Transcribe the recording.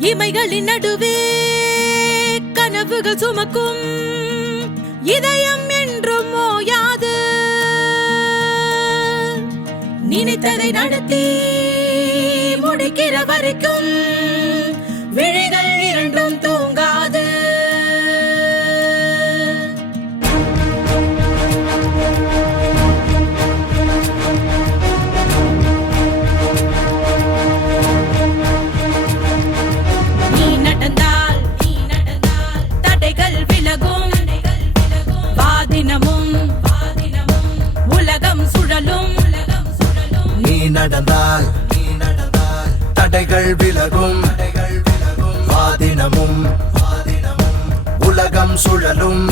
இமைகளின் நடுவே கனவுகள் சுமக்கும் இதயம் என்றும் ஓயாது. நினைத்ததை நடத்தி முடிக்கிற வரைக்கும் விழிகள் இரண்டும் தூங்காது. நீ நடந்தால் தடைகள் விலகும், வாதினமும் உலகம் சுழலும். நீ நடந்தால் தடைகள் விலகும், வாதினமும் உலகம் சுழலும்.